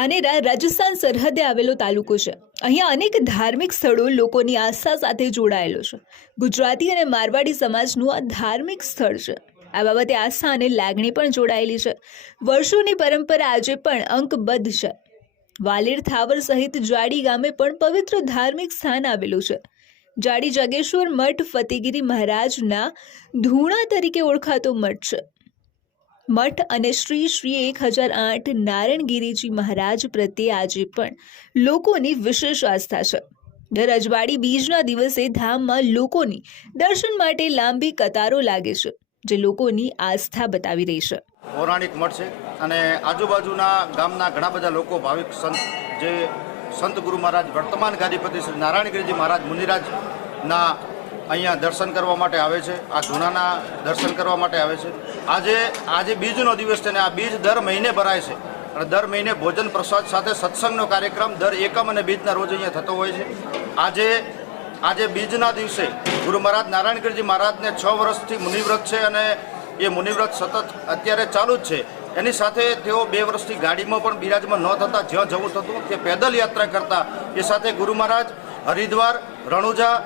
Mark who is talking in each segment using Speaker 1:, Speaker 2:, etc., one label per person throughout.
Speaker 1: ધાનેરા રાજસ્થાન સરહદે આવેલો તાલુકો છે. અહીંયા અનેક ધાર્મિક સ્થળો લોકોની આસ્થા સાથે જોડાયેલો છે. ગુજરાતી અને મારવાડી સમાજનું આ ધાર્મિક સ્થળ છે. આ બાબતે આસ્થા અને લાગણી પણ જોડાયેલી છે. વર્ષોની પરંપરા આજે પણ અંકબદ્ધ છે. વાલેર થાવર સહિત જાડી ગામે પણ પવિત્ર ધાર્મિક સ્થાન આવેલું છે. જાડી જગેશ્વર મઠ ફતેગીરી મહારાજના ધૂણા તરીકે ઓળખાતો મઠ છે. મઠ અને શ્રી શ્રી એક હજાર આઠ નારાયણગીરીજી મહારાજ પ્રત્યે આજે પણ લોકોની વિશેષ આસ્થા છે. દર અજવાળી બીજના દિવસે ધામમાં લોકોની દર્શન માટે લાંબી કતારો લાગે છે, જે લોકોની આસ્થા બતાવી રહી છે.
Speaker 2: પૌરાણિક મઠ છે અને આજુબાજુના ગામના ઘણા બધા લોકો, ભાવિક સંત, જે સંત ગુરુ મહારાજ, વર્તમાન ગાદીપતિ શ્રી નારાયણગીરીજી મહારાજ મુનિરાજના અહીંયા દર્શન કરવા માટે આવે છે. આ જૂનાના દર્શન કરવા માટે આવે છે. આજે આજે બીજનો દિવસ છે ને આ બીજ દર મહિને ભરાય છે. અને દર મહિને ભોજન પ્રસાદ સાથે સત્સંગનો કાર્યક્રમ દર એકમ અને બીજના રોજ અહીંયા થતો હોય છે. આજે આજે બીજના દિવસે ગુરુ મહારાજ નારાયણગીરજી મહારાજને છ વર્ષથી મુનિવ્રત છે અને એ મુનિવ્રત સતત અત્યારે ચાલુ જ છે. એની સાથે તેઓ બે વર્ષથી ગાડીમાં પણ બિરાજમાં ન થતા, જ્યાં જવું થતું તે પેદલ યાત્રા કરતા. એ સાથે ગુરુ મહારાજ હરિદ્વાર, રણુજા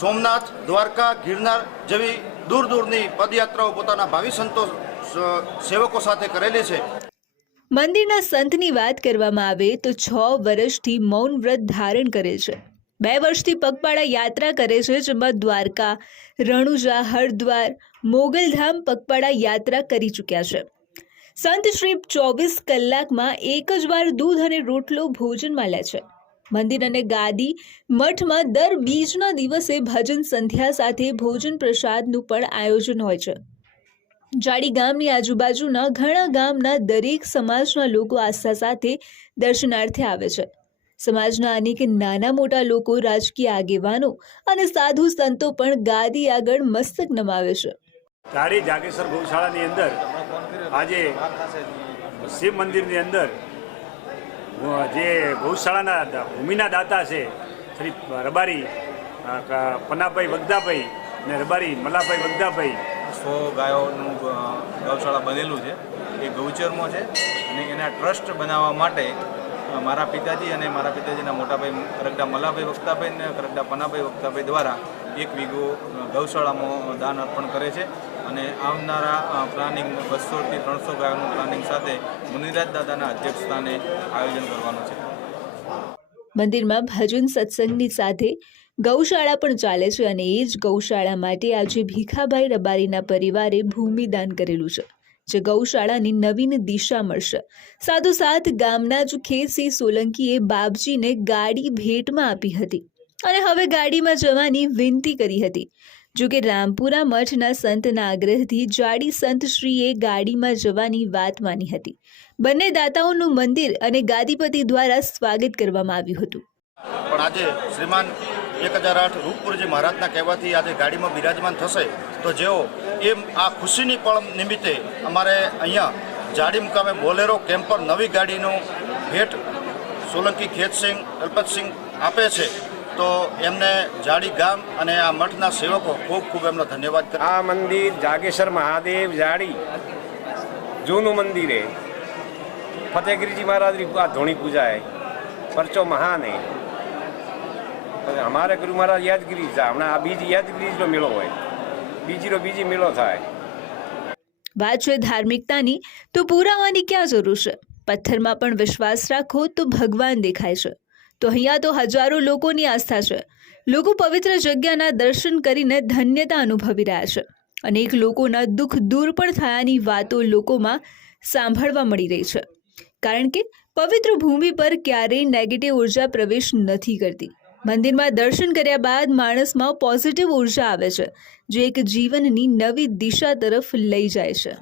Speaker 2: સોમનાથ, દ્વારકા, ગિરનાર જેવી દૂર દૂરની પદયાત્રાઓ પોતાના ભાવિ સંતો સેવકો સાથે કરેલી છે.
Speaker 1: મંદિરના સંતની વાત કરવામાં આવે તો છ વર્ષથી મૌન વ્રત ધારણ કરે છે. બે વર્ષથી પગપાળા યાત્રા કરે છે, જેમાં દ્વારકા, રણુજા, હરદ્વાર, મોગલધામ પગપાળા યાત્રા કરી ચૂક્યા છે. સંત શ્રી ચોવીસ કલાકમાં એક જ વાર દૂધ અને રોટલો ભોજનમાં લે છે. મંદિર અને ગાદી મઠમાં દર બીજના દિવસે ભજન સંધ્યા સાથે ભોજન પ્રસાદનું પણ આયોજન હોય છે. જાડી ગામની આજુબાજુના ઘણા ગામના દરેક સમાજના લોકો આસ્થા સાથે દર્શનાર્થે આવે છે. સમાજના અનેક નાના મોટા લોકો રાજકીય આગેવાનો અને સાધુ સંતો પણ ગાદી આગળ મસ્તક નમાવે છે.
Speaker 3: તારી જાગેશ્વર ગૌશાળાની અંદર આજે શિવ મંદિરની અંદર જે ગૌશાળાના ભૂમિના દાતા છે, શ્રી રબારી પન્નાભાઈ વગદાભાઈ અને રબારી મલાભાઈ વગદાભાઈ.
Speaker 4: સો ગાયોનું ગૌશાળા બનેલું છે. એ ગૌચરમાં છે અને એના ટ્રસ્ટ બનાવવા માટે મારા પિતાજી અને મારા પિતાજીના મોટાભાઈ કરગડા મલાભાઈ વક્તાભાઈ અને કરગડા પનાભાઈ વક્તાભાઈ દ્વારા એક વીઘો ગૌશાળામાં દાન અર્પણ કરે છે. અને આવનારા પ્લાનિંગ બસોથી ત્રણસો ગાયોનું પ્લાનિંગ સાથે મુનિરાજ દાદાના અધ્યક્ષસ્થાને આયોજન કરવાનું છે.
Speaker 1: મંદિરમાં ભજન સત્સંગની સાથે ગૌશાળા પણ ચાલે છે અને એ જ ગૌશાળા માટે આજે ભીખાભાઈ રબારીના પરિવારે ભૂમિદાન કરેલું છે. જે ગૌશાળાની નવીન દિશા મળશે. સાથોસાથ ગામના જ ખેતસિંહ સોલંકીએ બાપજીને ગાડી ભેટમાં આપી હતી અને હવે ગાડીમાં જવાની વિનંતી કરી હતી. જો કે રામપુરા મઠના સંતના આગ્રહથી જાડી સંતશ્રીએ ગાડીમાં જવાની વાત માની હતી. બંને દાતાઓનું મંદિર અને ગાદીપતિ દ્વારા સ્વાગત કરવામાં આવ્યું હતું.
Speaker 2: પણ આજે શ્રીમાન એક હજાર આઠ રૂપપુરજી મહારાજના કહેવાથી આજે ગાડીમાં બિરાજમાન થશે. તો જેઓ એ આ ખુશીની પણ નિમિત્તે અમારે અહીંયા જાડી મુકામે બોલેરો કેમ્પર નવી ગાડીનો ભેટ સોલંકી ખેતસિંહ કલ્પતસિંહ આપે છે. તો એમને જાડી ગામ અને આ મઠના સેવકો ખૂબ ખૂબ એમનો ધન્યવાદ
Speaker 5: આ મંદિર જાગેશ્વર મહાદેવ જાડી. જૂનું મંદિર હે ફતેહગીરીજી મહારાજ આ ધોણી પૂજા હે પરચો મહાન હે અમારે ગુરુ મહારાજ યાદગીરી છે. હમણાં આ બીજી યાદગીરીનો મેળો હોય. બીજીનો બીજી મેળો થાય.
Speaker 1: વાત છે ધાર્મિકતાની, તો પુરાવાની ક્યાં જરૂર છે? પથ્થરમાં પણ વિશ્વાસ રાખો તો ભગવાન દેખાય છે. તો અહીંયા તો હજારો લોકોની આસ્થા છે. લોકો પવિત્ર જગ્યાના દર્શન કરીને ધન્યતા અનુભવી રહ્યા છે. અનેક લોકોના દુઃખ દૂર પણ થયાની વાતો લોકોમાં સાંભળવા મળી રહી છે. કારણ કે પવિત્ર ભૂમિ પર ક્યારેય નેગેટિવ ઊર્જા પ્રવેશ નથી કરતી. મંદિરમાં દર્શન કર્યા બાદ માણસમાં પોઝિટિવ ઊર્જા આવે છે, જે એક જીવનની નવી દિશા તરફ લઈ જાય છે.